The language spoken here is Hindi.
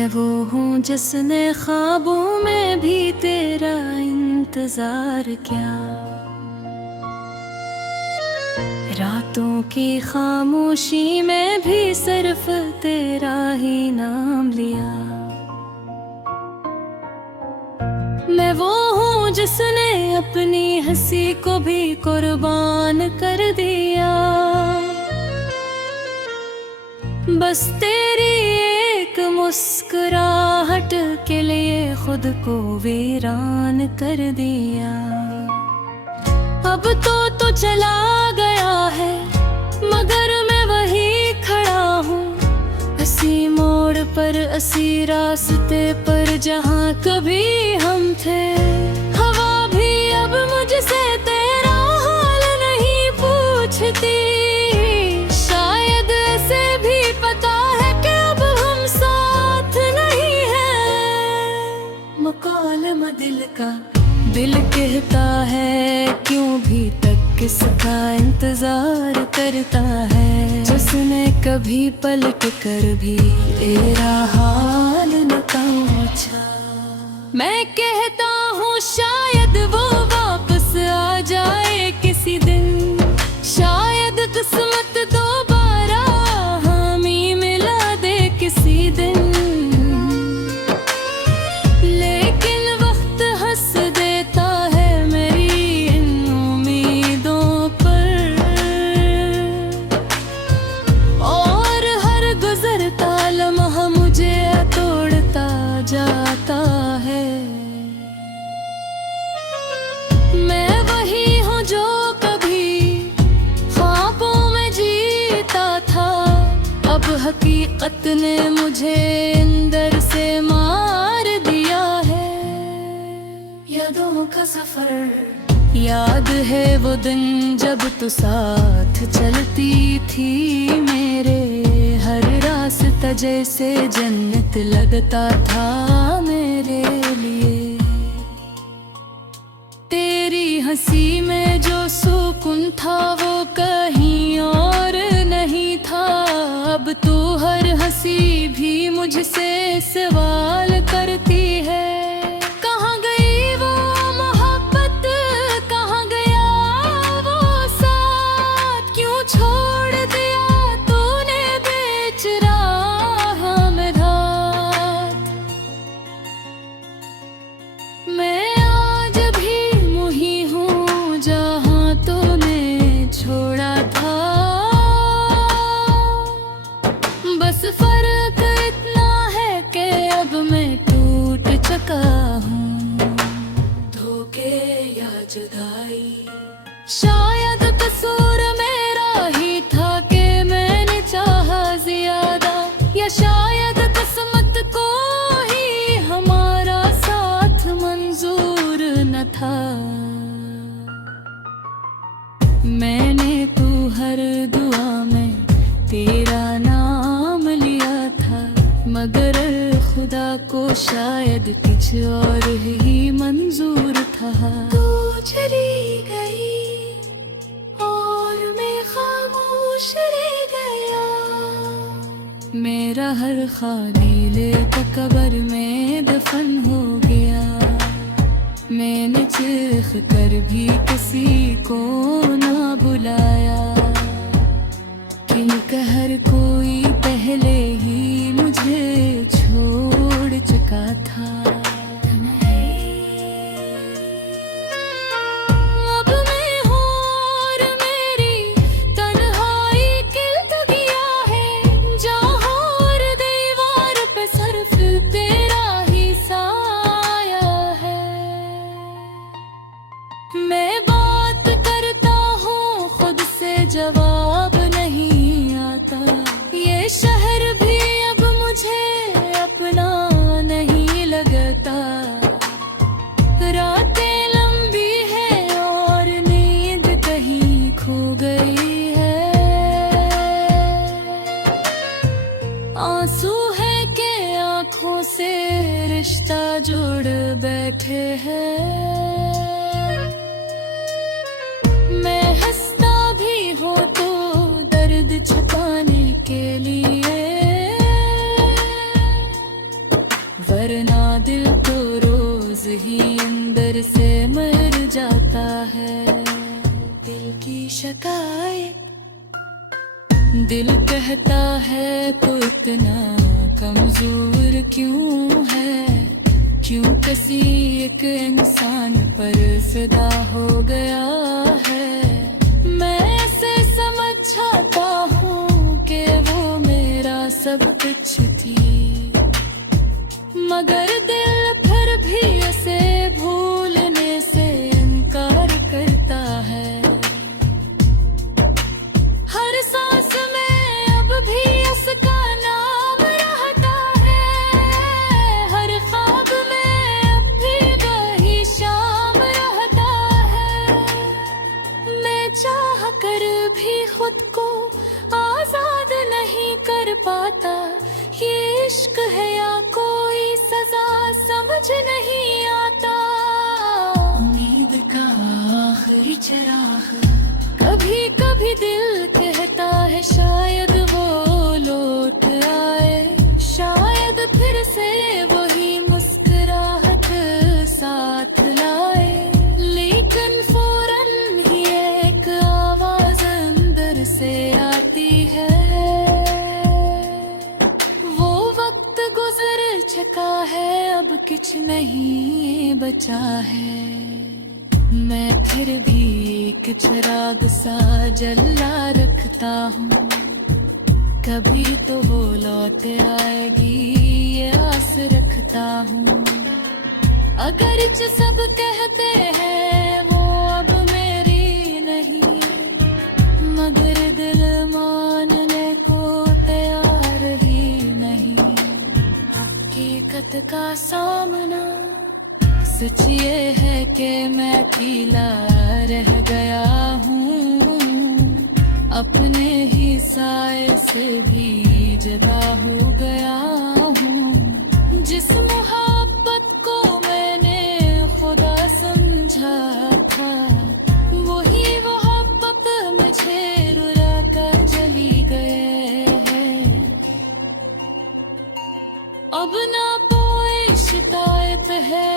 मैं वो हूँ जिसने ख्वाबों में भी तेरा इंतजार किया, रातों की खामोशी में भी सिर्फ तेरा ही नाम लिया। मैं वो हूँ जिसने अपनी हंसी को भी कुर्बान कर दिया, बस तेरी एक मुस्कुराहट के लिए खुद को वीरान कर दिया। अब तो चला गया है मगर मैं वही खड़ा हूँ, इसी मोड़ पर इसी रास्ते पर जहाँ कभी हम थे। हवा भी अब मुझसे तेरा हाल नहीं पूछती, शायद ऐसे भी पता है कि अब हम साथ नहीं हैं। मकालम दिल का दिल कहता है क्यों भी तक किसका इंतजार करता है, जिसने कभी पलट कर भी तेरा हाल न पूछा। मैं कहता हूँ शायद वो वापस आ जाए किसी दिन, शायद किस्मत दोबारा हमें मिला दे किसी दिन, लेकिन वक्त हंस देता है मेरी इन उम्मीदों पर, और हर गुजरता लम्हा मुझे तोड़ता जाता है। मैं वही हूँ जो कभी ख्वाबों में जीता था, अब हकीकत ने मुझे अंदर से मार दिया है। यादों का सफर याद है वो दिन जब तू साथ चलती थी मेरे, हर रास्ता जैसे जन्नत लगता था मेरे लिए। तेरी हंसी में जो सुकून था वो कहीं और नहीं था, अब तू हर हंसी भी मुझसे सवाल करती है। कहाँ गई वो मोहब्बत, कहाँ गया वो साथ, क्यों छोड़ दिया तूने बीच राह में घात। मैं आज भी वही हूँ जहाँ तूने छोड़ा था, बस फर्क इतना है कि अब मैं टूट चुका हूँ, धोखे या जुदाई। शायद कसूर मेरा ही था कि मैंने चाहा ज्यादा, या शायद किस्मत को ही हमारा साथ मंजूर न था। मैंने तू हर दुआ में तेरा नाम लिया था, मगर खुदा को शायद कुछ और ही मंजूर था। तू चली गई और मैं खामोश रह गया, मेरा हर ख्याल कब्र में दफन हो गया। मैंने चीख कर भी किसी को ना बुलाया, क्योंकि हर कोई पहले ही मुझे छोड़ चुका था। अब मैं हूँ और मेरी तन्हाई गिल्त गया है, जहाँ और दीवार पे सिर्फ तेरा ही साया है। मैं बात करता हूँ खुद से जवाब नहीं आता, ये शहर भी अब मुझे अपना नहीं लगता। रातें लंबी है और नींद कहीं खो गई है, आंसू है कि आंखों से रिश्ता जुड़ बैठे हैं। मैं हंसता भी हूँ तो दर्द छुपाने के लिए, वरना दिल तो रोज ही अंदर से मर जाता है। दिल की शिकायत, दिल कहता है तो इतना कमजोर क्यों है, क्यों किसी एक इंसान पर फिदा हो गया है। मैं ऐसे समझ जाता हूँ कि वो मेरा सब कुछ थी, मगर दिल फिर भी इसे भूलने से इनकार करता है। हर सांस में अब भी उसका नाम रहता है, हर ख्वाब में अब भी वही शाम रहता है। मैं चाह कर भी खुद को आजाद नहीं कर पाता, ये इश्क है या कोई सजा समझ नहीं आता। उम्मीद का आखिरी चिराग, कभी कभी दिल कहता है शायद वो लौट आए, शायद फिर से वही मुस्कुराहट साथ लाए। लेकिन फौरन ही एक आवाज अंदर से आती है, वो वक्त गुजर चुका है, अब कुछ नहीं बचा है। मैं फिर भी एक चिराग सा जला रखता हूँ, कभी तो वो लौट आएगी ये आस रखता हूँ। अगर जो सब कहते हैं वो अब मेरी नहीं, मगर दिल मानने को तैयार ही नहीं। हकीकत का सामना सच ये है कि मैं अकेला रह गया हूँ, अपने ही साए से भी जुदा हो गया हूँ। जिस मोहब्बत को मैंने खुदा समझा था, वही मोहब्बत मुझे रुला कर जली गए है। अब ना कोई शिकायत है